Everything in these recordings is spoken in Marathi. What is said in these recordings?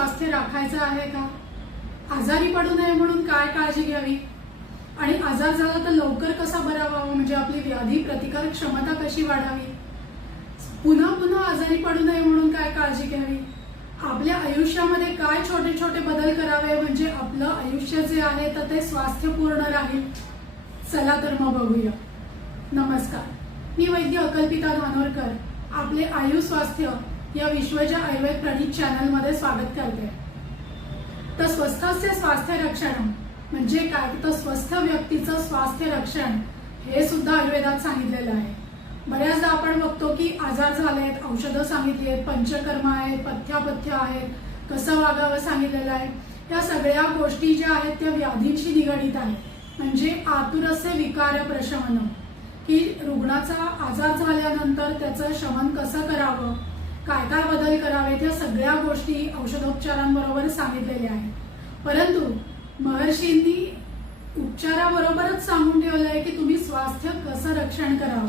स्वास्थ्य राखायचं आहे का? आजारी पडू नये म्हणून काय काळजी घ्यावी आणि आजार झाला तर लवकर कसा बरा व्हावा, म्हणजे आपली व्याधी प्रतिकारक क्षमता कशी वाढावी, पुन्हा पुन्हा आजारी पडू नये म्हणून काय काळजी घ्यावी, आपल्या आयुष्यामध्ये काय छोटे छोटे बदल करावे म्हणजे आपलं आयुष्य जे आहे तर ते स्वास्थ्यपूर्ण राहील. चला तर मग बघूया. नमस्कार, मी वैद्य अकल्पिता धानोरकर आपले आयु स्वास्थ्य या विश्वजय आयुर्वेद प्रणीत चॅनल मध्ये स्वागत करते. तर स्वस्थस्य स्वास्थ्य रक्षण म्हणजे काय, तर स्वस्थ व्यक्तीचं स्वास्थ्य रक्षण हे सुद्धा आयुर्वेदात सांगितलेलं आहे. बऱ्याचदा आपण बघतो की आजार झालेत, औषधं सांगितली आहेत, पंचकर्म आहेत, पथ्यापथ्य आहेत, कसं वागावं सांगितलेलं आहे. या सगळ्या गोष्टी ज्या आहेत त्या व्याधींशी निगडीत आहेत. म्हणजे आतुरस्य विकार प्रशमन, की रुग्णाचा आजार झाल्यानंतर त्याचं शमन कसं करावं, काय काय बदल करावेत, या सगळ्या गोष्टी औषधोपचारांबरोबर सांगितलेल्या आहेत. परंतु महर्षींनी उपचाराबरोबरच सांगून ठेवलं आहे की तुम्ही स्वास्थ्य कसं रक्षण करावं.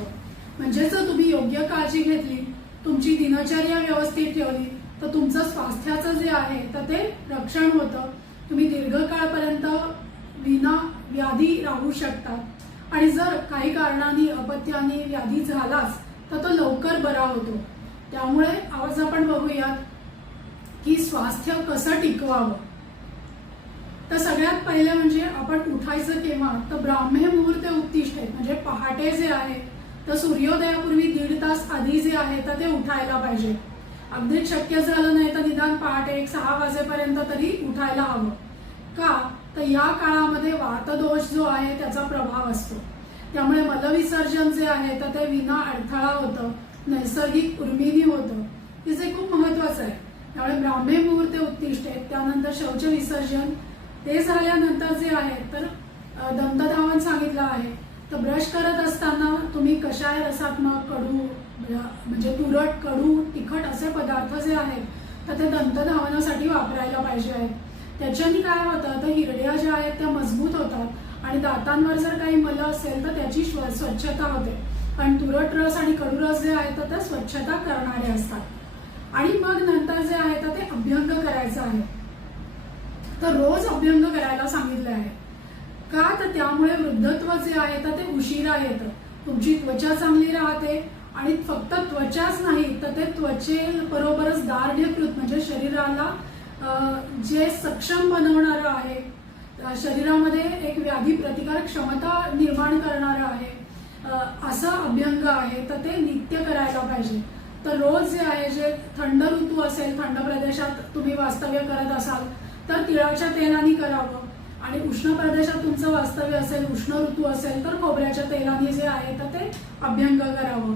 म्हणजे जर तुम्ही योग्य काळजी घेतली, तुमची दिनचर्या व्यवस्थित ठेवली तर तुमचं स्वास्थ्याचं जे आहे तर ते रक्षण होतं. तुम्ही दीर्घकाळपर्यंत विना व्याधी राहू शकतात आणि जर काही कारणाने अपत्याने व्याधी झालाच तर तो लवकर बरा होतो. त्यामुळे आज आपण बघूयात की स्वास्थ्य कसं टिकवावं. तर सगळ्यात पहिले म्हणजे आपण उठायचं केव्हा, तर ब्राह्मे मुहूर्ते उत्तिष्ठेत, म्हणजे पहाटे जे आहे तर सूर्योदयापूर्वी 1.5 तास आधी जे आहे तर ते उठायला पाहिजे. अगदीच शक्य झालं नाही तर निदान पहाटे 6 वाजेपर्यंत तरी उठायला हवं. का, तर या काळामध्ये वातदोष जो आहे त्याचा प्रभाव असतो. त्यामुळे मलविसर्जन जे आहे तर ते विना अडथळा होतं, नैसर्गिक उर्मिनी होतं, की जे खूप महत्वाचं आहे. त्यामुळे ब्राह्मे मुहूर्ते उत्तिष्ठेत, त्यानंतर शौच विसर्जन, ते झाल्यानंतर जे आहे तर दंतधावन सांगितलं आहे. तर ब्रश करत असताना तुम्ही कषाय रसात्मक, कडू म्हणजे तुरट, कडू, तिखट असे पदार्थ जे आहेत तर ते दंतधावनासाठी वापरायला पाहिजे आहेत. त्याच्याने काय होतं, तर हिरड्या ज्या आहेत त्या मजबूत होतात आणि दातांवर जर काही मल असेल तर त्याची स्वच्छता होते. आणि तुरट रस आणि कडू रस जे आहे तर त्या स्वच्छता करणारे असतात. आणि मग नंतर जे आहे तर ते अभ्यंग करायचं आहे. तर रोज अभ्यंग करायला सांगितलं आहे. का, तर त्यामुळे वृद्धत्व जे आहे तर ते उशिरा येतं, तुमची त्वचा चांगली राहते आणि फक्त त्वचाच नाही तर ते त्वचेबरोबरच दार्ढ्यकृत म्हणजे शरीराला जे सक्षम बनवणारं आहे, शरीरामध्ये एक व्याधी प्रतिकारक क्षमता निर्माण करणारं आहे असं अभ्यंग आहे तर ते नित्य करायला पाहिजे. तर रोज जे आहे, जे थंड ऋतू असेल, थंड प्रदेशात तुम्ही वास्तव्य करत असाल तर तिळाच्या तेलाने करावं. आणि उष्ण प्रदेशात तुमचं वास्तव्य असेल, उष्ण ऋतू असेल तर खोबऱ्याच्या तेलाने जे आहे तर ते अभ्यंग करावं.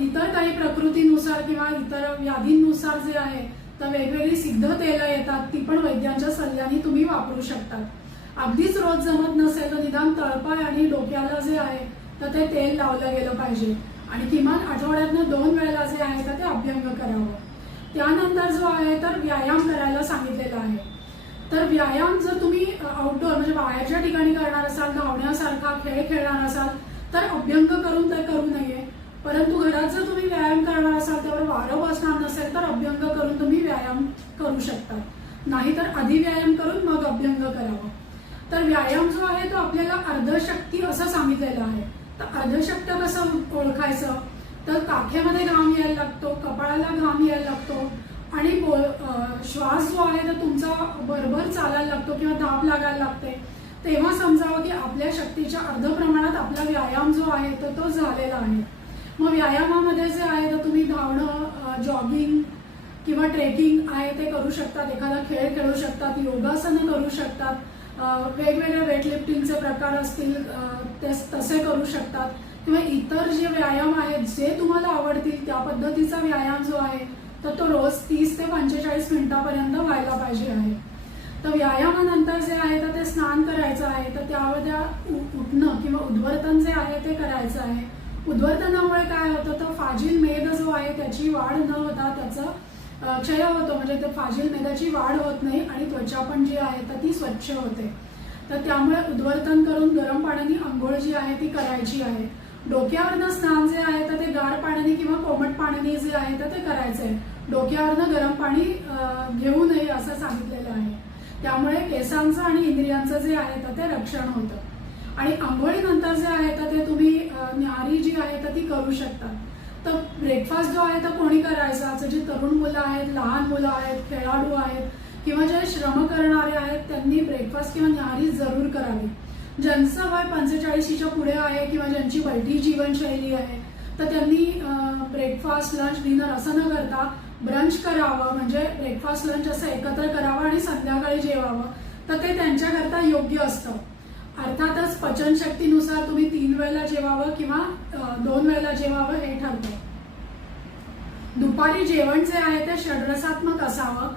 इतर काही प्रकृतीनुसार किंवा इतर व्याधींनुसार जे आहे तर वेगवेगळी सिद्ध तेलं येतात, ती पण वैद्यांच्या सल्ल्याने तुम्ही वापरू शकतात. अगदीच रोज जमत नसेल तर निदान तळपाय आणि डोक्याला जे आहे तर ते तेल लावलं गेलं पाहिजे आणि किमान आठवड्यातनं 2 वेळेला जे आहे तर ते अभ्यंग करावं. त्यानंतर जो आहे तर व्यायाम करायला सांगितलेला आहे. तर व्यायाम जर तुम्ही आउटडोअर म्हणजे बाहेरच्या ठिकाणी करणार असाल, धावण्यासारखा खेळ खेळणार असाल तर अभ्यंग करून ते करू नये. परंतु घरात जर तुम्ही व्यायाम करणार असाल, त्यावर वारं बसणार नसेल तर अभ्यंग करून तुम्ही व्यायाम करू शकता. नाहीतर आधी व्यायाम करून मग अभ्यंग करावं. तर व्यायाम जो आहे तो आपल्याला अर्धशक्ती असं सांगितलेलं आहे. तर अर्धशक्ती कसं ओळखायचं, तर काखेमध्ये घाम यायला लागतो, कपाळाला घाम यायला लागतो आणि श्वास जो आहे तर तुमचा भरभर चालायला लागतो किंवा धाप लागायला लागते, तेव्हा समजावं की आपल्या शक्तीच्या अर्ध प्रमाणात आपला व्यायाम जो आहे तर तो झालेला आहे. मग व्यायामामध्ये जे आहे तर तुम्ही धावणं, जॉगिंग किंवा ट्रेकिंग आहे ते करू शकतात, एखादा खेळ खेळू शकतात, योगासनं करू शकतात, वेगवेगळे वेटलिफ्टिंगचे प्रकार असतील ते तसे करू शकतात किंवा इतर जे व्यायाम आहेत जे तुम्हाला आवडतील त्या पद्धतीचा व्यायाम जो आहे तर तो रोज 30 ते 45 मिनिटापर्यंत व्हायला पाहिजे आहे. तर व्यायामानंतर जे आहे तर ते स्नान करायचं आहे. तर त्यामध्ये उठणं किंवा उद्वर्तन जे आहे ते करायचं आहे. उद्वर्तनामुळे काय होतं, तर फाजील मेद जो आहे त्याची वाढ न होता त्याचं क्षय होतो, म्हणजे ते फाजील मेदाची वाढ होत नाही आणि त्वचा पण जी आहे तर ती स्वच्छ होते. तर त्यामुळे उद्वर्तन करून गरम पाण्याने आंघोळ जी आहे ती करायची आहे. डोक्यावरनं स्नान जे आहे तर ते गार पाण्याने किंवा कोमट पाण्याने जे आहे तर ते करायचंय. डोक्यावरनं गरम पाणी घेऊ नये असं त्यामुळे केसांचं आणि इंद्रियांचं जे आहे तर ते रक्षण होतं। आणि आंघोळीनंतर जे आहे तर ते तुम्ही न्याहारी जी आहे तर ती करू शकता। तर ब्रेकफास्ट जो आहे तर कोणी करायचा, जे तरुण मुलं आहेत, लहान मुलं आहेत, खेळाडू आहेत किंवा जे श्रम करणारे आहेत त्यांनी ब्रेकफास्ट किंवा न्याहारी जरूर करावी। ज्यांचं वय 45च्या पुढे आहे किंवा ज्यांची बैठी जीवनशैली आहे तर त्यांनी ब्रेकफास्ट, लंच, डिनर असं न करता ब्रंच करावं, म्हणजे ब्रेकफास्ट लंच असं एकत्र करावं आणि संध्याकाळी जेवावं, तर ते त्यांच्याकरता योग्य असतं। अर्थातच पचनशक्तीनुसार तुम्ही 3 वेळेला जेवावं किंवा 2 वेळेला जेवावं हे ठरतं। दुपारी जेवण जे आहे ते षड्रसात्मक असावं।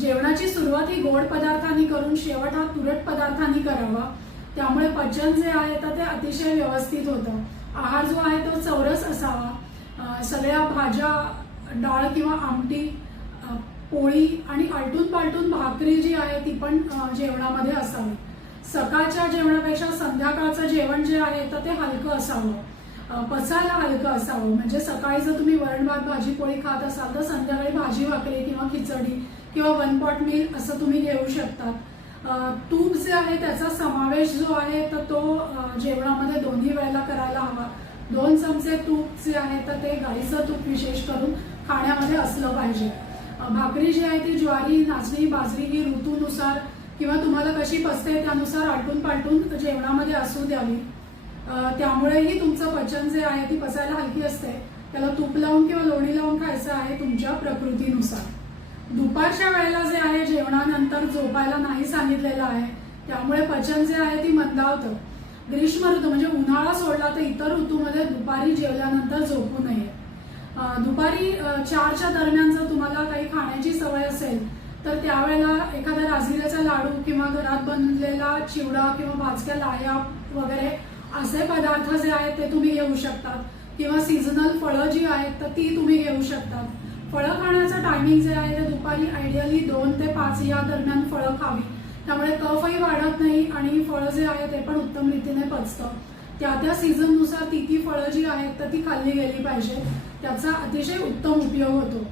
जेवणाची सुरुवात ही गोड पदार्थांनी करून शेवट हा तुरट पदार्थांनी करावा, त्यामुळे पचन जे आहे तर ते अतिशय व्यवस्थित होतं। आहार जो आहे तो चौरस असावा। सगळ्या भाज्या, डाळ किंवा आमटी, पोळी आणि आलटून पालटून भाकरी जी आहे ती पण जेवणामध्ये असावी। सकाळच्या जेवणापेक्षा संध्याकाळचं जेवण जे आहे तर ते हलकं असावं, पचायला हलकं असावं। म्हणजे सकाळी जर तुम्ही वरण भात भाजी पोळी खात असाल तर संध्याकाळी भाजी भाकरी किंवा खिचडी किंवा 1 पॉट मील असं तुम्ही घेऊ शकतात। तूप जे आहे त्याचा समावेश जो आहे तर तो जेवणामध्ये दोन्ही वेळेला करायला हवा। 2 चमचे तूप जे आहे तर ते गाईचं तूप विशेष करून खाण्यामध्ये असलं पाहिजे। भाकरी जी आहे ती ज्वारी, नाचणी, बाजरी ही ऋतूनुसार किंवा तुम्हाला कशी पचते त्यानुसार आलटून पालटून जेवणामध्ये असू द्यावी। त्यामुळेही तुमचं पचन जे आहे ती पचायला हलकी असते। त्याला तूप लावून किंवा लोणी लावून खायचं आहे तुमच्या प्रकृतीनुसार। दुपारच्या वेळेला जे आहे जेवणानंतर झोपायला नाही सांगितलेलं आहे, त्यामुळे पचन जे आहे ती मंदावतं। ग्रीष्म ऋतू म्हणजे उन्हाळा सोडला तर इतर ऋतूमध्ये दुपारी जेवल्यानंतर झोपू नये। दुपारी 4च्या दरम्यान जर तुम्हाला काही खाण्याची सवय असेल तर त्यावेळेला एखादा राजगिऱ्याचा लाडू किंवा घरात बनलेला चिवडा किंवा भाजक्या लाह्या वगैरे असे पदार्थ जे आहेत ते तुम्ही घेऊ शकतात, किंवा सीझनल फळं जी आहेत तर ती तुम्ही घेऊ शकतात। फळं खाण्याचं टायमिंग जे आहे ते दुपारी आयडियली 2 ते 5 या दरम्यान फळं खावी, त्यामुळे कफही वाढत नाही आणि फळं जे आहे ते पण उत्तम रीतीने पचतं। त्या सीझननुसार ती फळं जी आहेत तर ती खाल्ली गेली पाहिजे, त्याचा अतिशय उत्तम उपयोग होतो।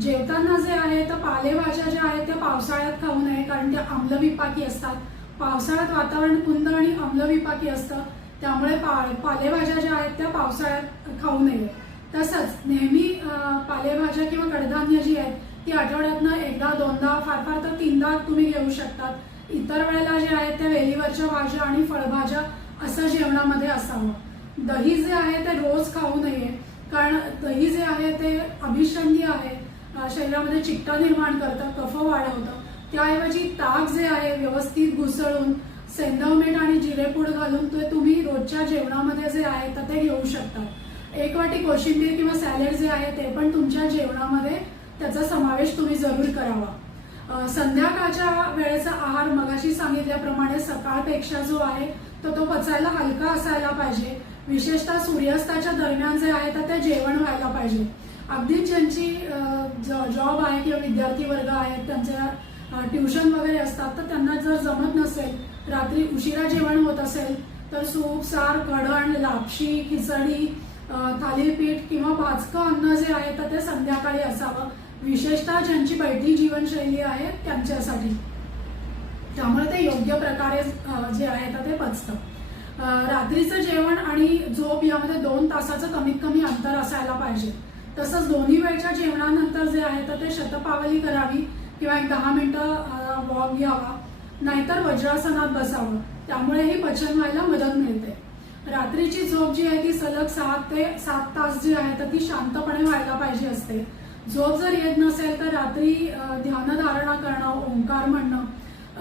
जेवताना जे आहे तर पालेभाज्या ज्या आहेत त्या पावसाळ्यात खाऊ नये, कारण त्या आम्लविपाकी असतात। पावसाळ्यात वातावरण कुंद आणि आम्लविपाकी असतं, त्यामुळे पालेभाज्या ज्या आहेत त्या पावसाळ्यात खाऊ नये। तसंच नेहमी पालेभाज्या किंवा कडधान्य जी आहेत ती आठवड्यातनं 1दा-2दा फार फार तर 3दा तुम्ही घेऊ शकतात। इतर वेळेला जे आहेत त्या वेलीवरच्या भाज्या आणि फळभाज्या असं जेवणामध्ये असावं। दही जे आहे ते रोज खाऊ नये, कारण दही जे आहे ते अभिषंधी आहे, शरीरामध्ये चिकटा निर्माण करतं, कफ वाढवतं। त्याऐवजी ताक जे आहे व्यवस्थित घुसळून सेंधव मीठ आणि जिरेपूड घालून ते तुम्ही रोजच्या जेवणामध्ये जे आहे तर ते घेऊ शकतात। 1 वाटी कोशिंबीर किंवा सॅलड जे आहे ते पण तुमच्या जेवणामध्ये त्याचा समावेश तुम्ही जरूर करावा। संध्याकाळच्या वेळेचा आहार मगाशी सांगितल्याप्रमाणे सकाळपेक्षा जो आहे तर तो पचायला हलका असायला पाहिजे। विशेषतः सूर्यास्ताच्या दरम्यान जे आहे तर ते जेवण व्हायला पाहिजे। अगदीच ज्यांची जॉब आहे किंवा विद्यार्थी वर्ग आहेत, त्यांच्या ट्युशन वगैरे असतात, तर त्यांना जर जमत नसेल, रात्री उशिरा जेवण होत असेल तर सूप, सार, कढण, लापशी, खिचडी, थालीपीठ किंवा भाजकं अन्न जे आहे तर ते संध्याकाळी असावं, विशेषतः ज्यांची बैठी जीवनशैली आहे त्यांच्यासाठी। त्यामुळे ते योग्य प्रकारे जे आहे तर ते पचतं। रात्रीचं जेवण आणि झोप यामध्ये 2 तासाचं कमीत कमी अंतर असायला पाहिजे। तसंच दोन्ही वेळच्या जेवणानंतर जे आहे तर ते शतपावली करावी किंवा 10 मिनिटं वॉक घ्यावा, नाहीतर वज्रासनात बसावं, त्यामुळेही पचन व्हायला मदत मिळते। रात्रीची झोप जी आहे ती सलग 6 ते 7 तास जी आहे तर ती शांतपणे व्हायला पाहिजे असते। झोप जर येत नसेल तर रात्री ध्यानधारणा करणं, ओंकार म्हणणं,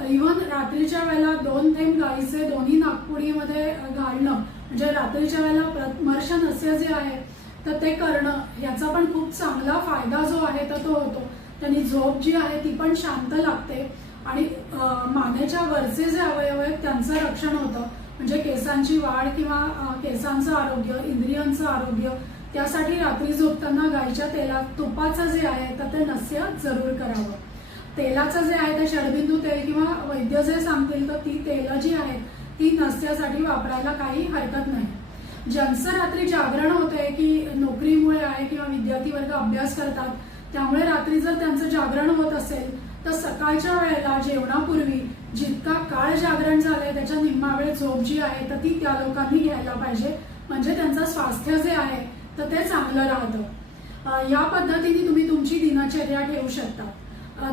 इव्हन रात्रीच्या वेळेला 2 थेंब गाईचे दोन्ही नागपुडीमध्ये घालणं, म्हणजे रात्रीच्या वेळेला मर्श नस्य जे आहे तर ते करणं, याचा पण खूप चांगला फायदा जो आहे तर तो होतो। त्यांनी झोप जी आहे ती पण शांत लागते आणि मानेच्या वरचे जे अवयव आहेत त्यांचं रक्षण होतं, म्हणजे केसांची वाढ किंवा केसांचं आरोग्य, इंद्रियांचं आरोग्य, त्यासाठी रात्री झोपताना गाईच्या तुपाचं जे आहे तर ते नस्य जरूर करावं। तेलाचं जे आहे ते षडबिंदू तेल किंवा वैद्य जे सांगतील तर ती तेलं जी आहेत ती नस्यासाठी वापरायला काही हरकत नाही। ज्यांचं रात्री जागरण होतंय की नोकरीमुळे आहे किंवा विद्यार्थी वर्ग अभ्यास करतात, त्यामुळे रात्री जर त्यांचं जागरण होत असेल तर सकाळच्या वेळेला जेवणापूर्वी जितका काळ जागरण झालंय त्याच्या निम्मा वेळ झोप जी आहे तर ती त्या लोकांनी घ्यायला पाहिजे, म्हणजे त्यांचं स्वास्थ्य जे आहे तर ते चांगलं राहतं. या पद्धतीने तुम्ही तुमची दिनचर्या ठेवू शकता.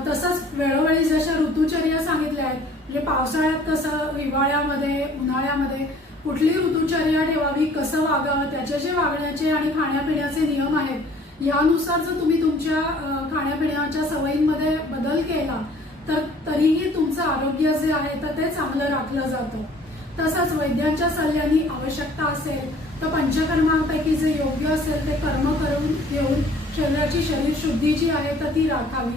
तसंच वेळोवेळी जशा ऋतुचर्या सांगितल्या आहेत, म्हणजे पावसाळ्यात कसं, हिवाळ्यामध्ये, उन्हाळ्यामध्ये कुठली ऋतुचर्या ठेवावी, कसं वागावं, त्याचे जे वागण्याचे आणि खाण्यापिण्याचे नियम आहेत यानुसार जर तुम्ही तुमच्या खाण्यापिण्याच्या सवयींमध्ये बदल केला तर तरीही तुमचं आरोग्य जे आहे तर ते चांगलं राखलं जातं. तसंच वैद्यांच्या सल्ल्याने आवश्यकता असेल तर पंचकर्मांपैकी जे योग्य असेल ते कर्म करून घेऊन शरीराची शरीर शुद्धी जी आहे तर ती राखावी.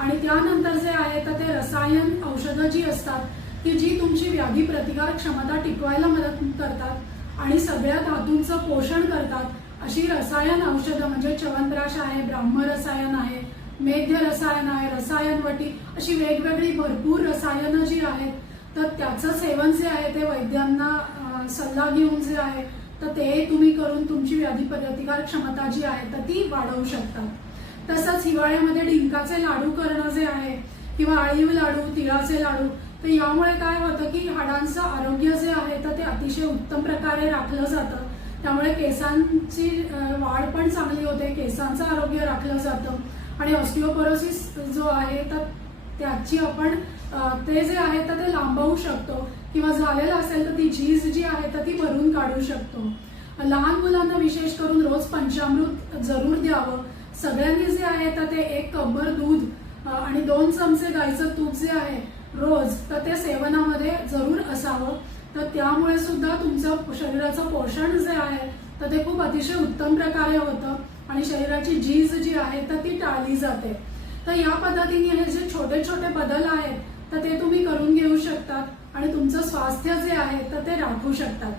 आणि त्यानंतर जे आहे तर ते रसायन औषधं जी असतात की जी तुमची व्याधी प्रतिकारक क्षमता टिकवायला मदत करतात आणि सगळ्या धातूंचं पोषण करतात, अशी रसायन औषधं म्हणजे च्यवनप्राश आहे, ब्राह्म रसायन आहे, मेघ्य रसायन आहे, रसायनवटी, अशी वेगवेगळी भरपूर रसायनं जी आहेत तर त्याचं सेवन जे आहे ते वैद्यांना सल्ला घेऊन जे आहे तर ते तुम्ही करून तुमची व्याधी प्रतिकारक क्षमता जी आहे तर ती वाढवू शकता. तसंच हिवाळ्यामध्ये डिंकाचे लाडू करणं जे आहे किंवा आळीव लाडू, तिळाचे लाडू, तर यामुळे काय होतं की हाडांचं आरोग्य जे आहे तर ते अतिशय उत्तम प्रकारे राखलं जातं. त्यामुळे केसांची वाढ पण चांगली होते, केसांचं आरोग्य राखलं जातं आणि ऑस्टिओपोरोसिस जो आहे तर त्याची आपण ते जे आहे तर ते लांबवू शकतो किंवा झालेलं असेल तर ती झीज जी आहे तर ती भरून काढू शकतो. लहान मुलांना विशेष करून रोज पंचामृत जरूर द्यावं. सगळ्यांनी जे आहे तर ते 1 कपभर दूध आणि 2 चमचे गाईचं तूप जे आहे रोज तर ते सेवनामध्ये जरूर असावं. तर त्यामुळे सुद्धा तुमचं शरीराचं पोषण जे आहे तर ते खूप अतिशय उत्तम प्रकारे होतं आणि शरीराची झीज जी आहे तर ती टाळली जाते. तर या पद्धतीने हे जे छोटे छोटे बदल आहेत तर ते तुम्ही करून घेऊ शकतात आणि तुमचं स्वास्थ्य जे आहे तर ते राखू शकतात.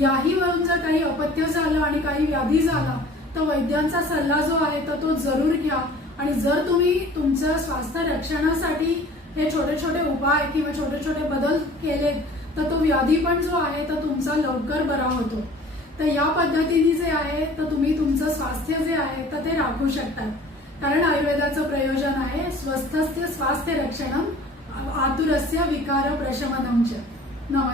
याही वरून जर काही अपथ्य झालं आणि काही व्याधी झाला तर वैद्यांचा सल्ला जो आहे तर तो जरूर घ्या. आणि जर तुम्ही तुमचं स्वास्थ्य रक्षणासाठी हे छोटे छोटे उपाय किंवा छोटे छोटे बदल केलेत तर तो व्याधी पण जो आहे तर तुमचा लवकर बरा होतो. तर या पद्धतीने जे आहे तर तुम्ही तुमचं स्वास्थ्य जे आहे तर ते राखू शकतात. कारण आयुर्वेदाचं प्रयोजन आहे स्वस्थस्य स्वास्थ्य रक्षणम आतुरस्य विकार प्रशमनम च. नमस्कार.